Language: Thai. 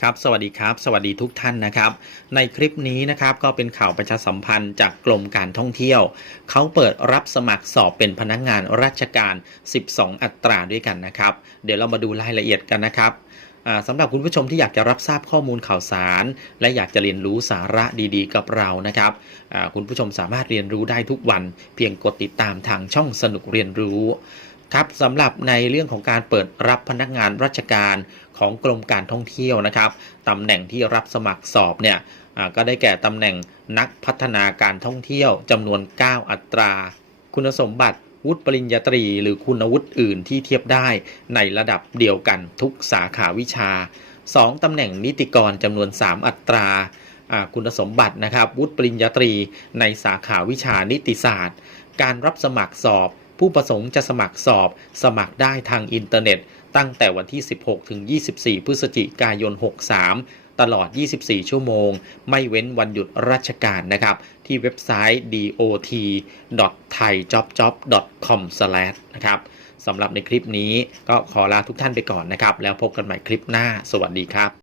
ครับสวัสดีครับ สวัสดีทุกท่านนะครับ ในคลิปนี้นะครับก็เป็นข่าวประชาสัมพันธ์จากกรมการท่องเที่ยว เขาเปิดรับสมัครสอบเป็นพนักงานราชการ 12 อัตราด้วยกันนะครับ เดี๋ยวเรามาดูรายละเอียดกันนะครับสำหรับคุณผู้ชมที่อยากจะรับทราบข้อมูลข่าวสาร และอยากจะเรียนรู้สาระดีๆ กับเรานะครับคุณผู้ชมสามารถเรียนรู้ได้ทุกวัน เพียงกดติดตามทางช่องสนุกเรียนรู้ ครับสำหรับในเรื่องของการเปิดรับพนักงานราชการของกรมการท่องเที่ยวนะครับตำแหน่งที่รับสมัครสอบเนี่ยก็ได้แก่ตำแหน่งนักพัฒนาการท่องเที่ยวจำนวน 9 อัตรา คุณสมบัติวุฒิปริญญาตรี หรือคุณวุฒิอื่นที่เทียบได้ในระดับเดียวกันทุกสาขาวิชา 2ตำแหน่งนิติกรจำนวน 3 อัตราคุณสมบัตินะครับวุฒิปริญญาตรีในสาขาวิชานิติศาสตร์ การรับสมัครสอบ ผู้ประสงค์จะสมัครสอบ สมัครได้ทางอินเทอร์เน็ต ตั้งแต่วันที่ 16 ถึง 24 พฤศจิกายน 63 ตลอด 24 ชั่วโมง ไม่เว้นวันหยุดราชการนะครับ ที่เว็บไซต์ dot.thaijobjob.com/ นะครับสำหรับในคลิปนี้ก็ขอลาทุกท่านไปก่อนนะครับ แล้วพบกันใหม่คลิปหน้า สวัสดีครับ